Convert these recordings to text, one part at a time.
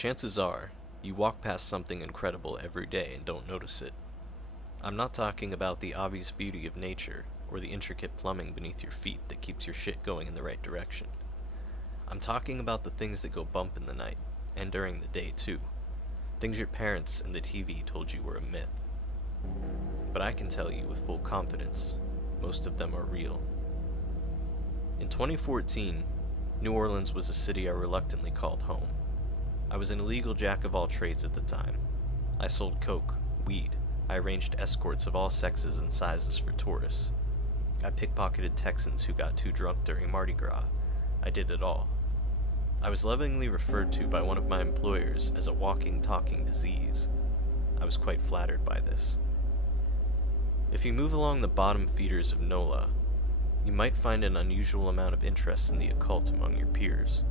Chances are, you walk past something incredible every day and don't notice it. I'm not talking about the obvious beauty of nature or the intricate plumbing beneath your feet that keeps your shit going in the right direction. I'm talking about the things that go bump in the night, and during the day too. Things your parents and the TV told you were a myth. But I can tell you with full confidence, most of them are real. In 2014, New Orleans was a city I reluctantly called home. I was an illegal jack of all trades at the time. I sold coke, weed, I arranged escorts of all sexes and sizes for tourists. I pickpocketed Texans who got too drunk during Mardi Gras. I did it all. I was lovingly referred to by one of my employers as a walking, talking disease. I was quite flattered by this. If you move along the bottom feeders of NOLA, you might find an unusual amount of interest in the occult among your peers.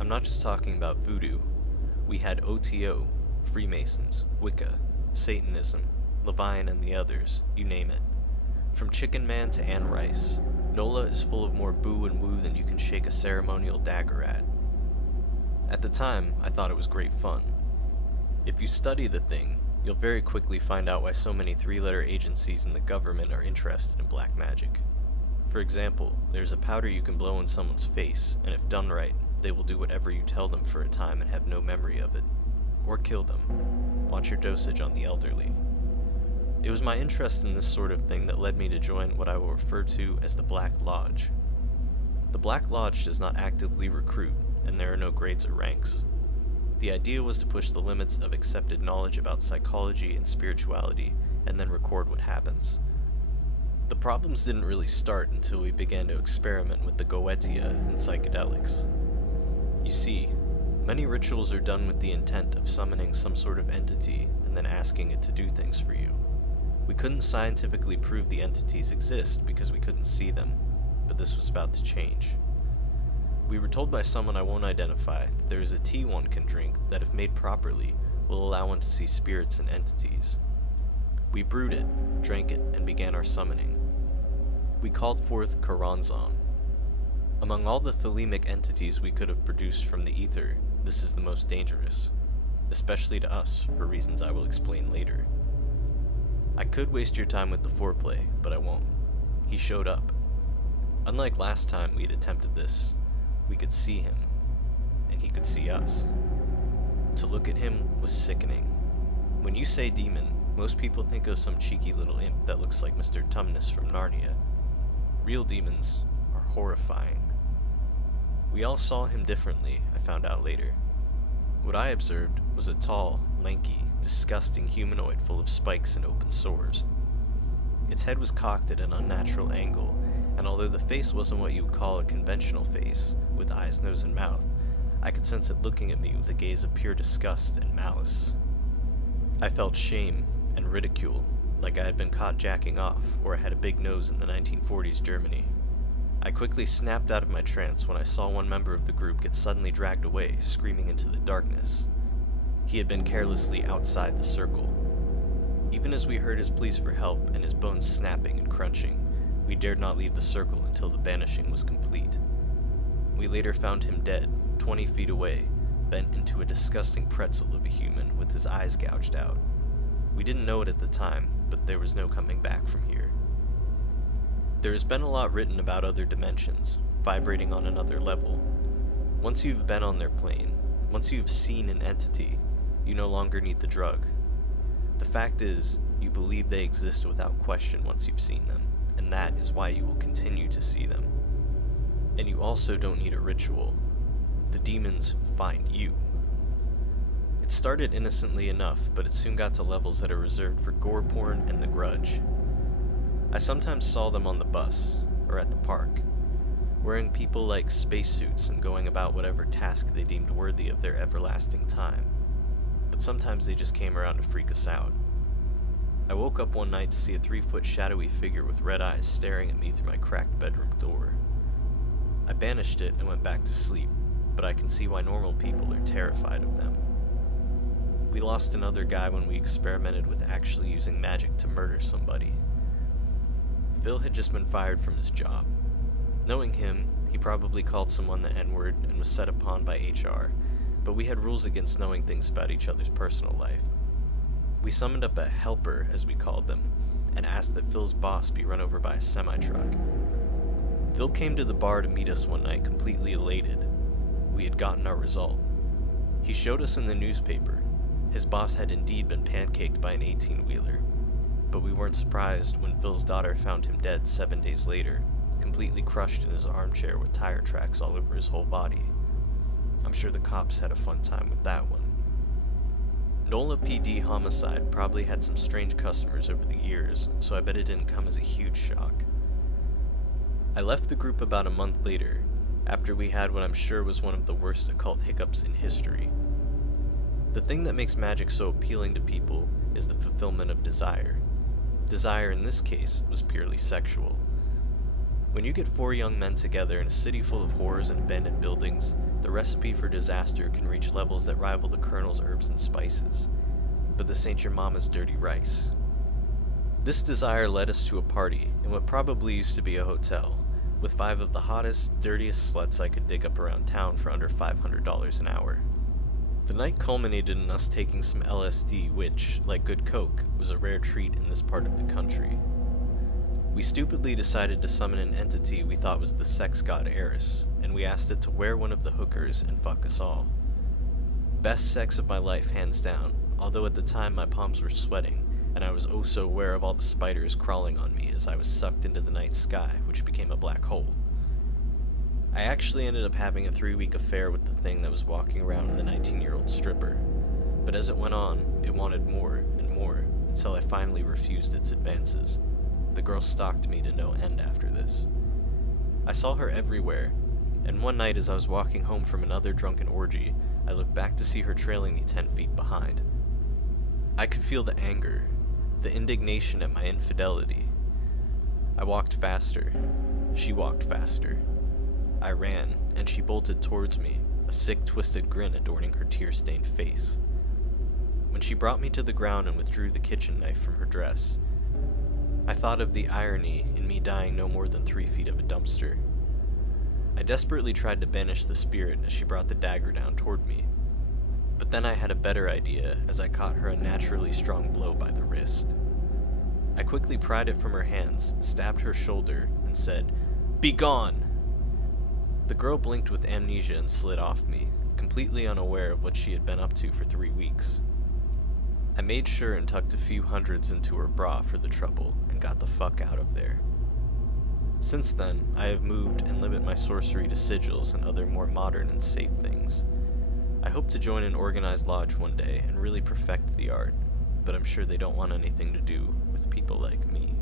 I'm not just talking about voodoo. We had OTO, Freemasons, Wicca, Satanism, Levian and the others, you name it. From Chicken Man to Anne Rice, NOLA is full of more boo and woo than you can shake a ceremonial dagger at. At the time, I thought it was great fun. If you study the thing, you'll very quickly find out why so many three-letter agencies in the government are interested in black magic. For example, there's a powder you can blow in someone's face, and if done right, they will do whatever you tell them for a time and have no memory of it. Or kill them. Watch your dosage on the elderly. It was my interest in this sort of thing that led me to join what I will refer to as the Black Lodge. The Black Lodge does not actively recruit, and there are no grades or ranks. The idea was to push the limits of accepted knowledge about psychology and spirituality, and then record what happens. The problems didn't really start until we began to experiment with the Goetia and psychedelics. You see, many rituals are done with the intent of summoning some sort of entity and then asking it to do things for you. We couldn't scientifically prove the entities exist because we couldn't see them, but this was about to change. We were told by someone I won't identify that there is a tea one can drink that, if made properly, will allow one to see spirits and entities. We brewed it, drank it, and began our summoning. We called forth Karanzan. Among all the thelemic entities we could have produced from the ether, this is the most dangerous, especially to us, for reasons I will explain later. I could waste your time with the foreplay, but I won't. He showed up. Unlike last time we had attempted this, we could see him, and he could see us. To look at him was sickening. When you say demon, most people think of some cheeky little imp that looks like Mr. Tumnus from Narnia. Real demons are horrifying. We all saw him differently, I found out later. What I observed was a tall, lanky, disgusting humanoid full of spikes and open sores. Its head was cocked at an unnatural angle, and although the face wasn't what you would call a conventional face, with eyes, nose, and mouth, I could sense it looking at me with a gaze of pure disgust and malice. I felt shame and ridicule, like I had been caught jacking off, or I had a big nose in the 1940s Germany. I quickly snapped out of my trance when I saw one member of the group get suddenly dragged away, screaming into the darkness. He had been carelessly outside the circle. Even as we heard his pleas for help and his bones snapping and crunching, we dared not leave the circle until the banishing was complete. We later found him dead, 20 feet away, bent into a disgusting pretzel of a human with his eyes gouged out. We didn't know it at the time, but there was no coming back from here. There has been a lot written about other dimensions, vibrating on another level. Once you've been on their plane, once you've seen an entity, you no longer need the drug. The fact is, you believe they exist without question once you've seen them, and that is why you will continue to see them. And you also don't need a ritual. The demons find you. It started innocently enough, but it soon got to levels that are reserved for gore porn and the grudge. I sometimes saw them on the bus, or at the park, wearing people-like spacesuits and going about whatever task they deemed worthy of their everlasting time. But sometimes they just came around to freak us out. I woke up one night to see a 3-foot shadowy figure with red eyes staring at me through my cracked bedroom door. I banished it and went back to sleep, but I can see why normal people are terrified of them. We lost another guy when we experimented with actually using magic to murder somebody. Phil had just been fired from his job. Knowing him, he probably called someone the N-word and was set upon by HR, but we had rules against knowing things about each other's personal life. We summoned up a helper, as we called them, and asked that Phil's boss be run over by a semi-truck. Phil came to the bar to meet us one night completely elated. We had gotten our result. He showed us in the newspaper. His boss had indeed been pancaked by an 18-wheeler, but we weren't surprised when Phil's daughter found him dead 7 days later, completely crushed in his armchair with tire tracks all over his whole body. I'm sure the cops had a fun time with that one. NOLA PD homicide probably had some strange customers over the years, so I bet it didn't come as a huge shock. I left the group about a month later, after we had what I'm sure was one of the worst occult hiccups in history. The thing that makes magic so appealing to people is the fulfillment of desire. Desire in this case was purely sexual. When you get 4 young men together in a city full of horrors and abandoned buildings, the recipe for disaster can reach levels that rival the Colonel's herbs and spices, but this ain't your mama's dirty rice. This desire led us to a party in what probably used to be a hotel, with 5 of the hottest, dirtiest sluts I could dig up around town for under $500 an hour. The night culminated in us taking some LSD, which, like good coke, was a rare treat in this part of the country. We stupidly decided to summon an entity we thought was the sex god Eris, and we asked it to wear one of the hookers and fuck us all. Best sex of my life, hands down, although at the time my palms were sweating, and I was oh so aware of all the spiders crawling on me as I was sucked into the night sky, which became a black hole. I actually ended up having a 3-week affair with the thing that was walking around in the 19-year-old stripper, but as it went on, it wanted more and more, until I finally refused its advances. The girl stalked me to no end after this. I saw her everywhere, and one night as I was walking home from another drunken orgy, I looked back to see her trailing me 10 feet behind. I could feel the anger, the indignation at my infidelity. I walked faster. She walked faster. I ran, and she bolted towards me, a sick, twisted grin adorning her tear-stained face. When she brought me to the ground and withdrew the kitchen knife from her dress, I thought of the irony in me dying no more than 3 feet of a dumpster. I desperately tried to banish the spirit as she brought the dagger down toward me, but then I had a better idea as I caught her unnaturally strong blow by the wrist. I quickly pried it from her hands, stabbed her shoulder, and said, "Be gone!" The girl blinked with amnesia and slid off me, completely unaware of what she had been up to for 3 weeks. I made sure and tucked a few hundreds into her bra for the trouble and got the fuck out of there. Since then, I have moved and limit my sorcery to sigils and other more modern and safe things. I hope to join an organized lodge one day and really perfect the art, but I'm sure they don't want anything to do with people like me.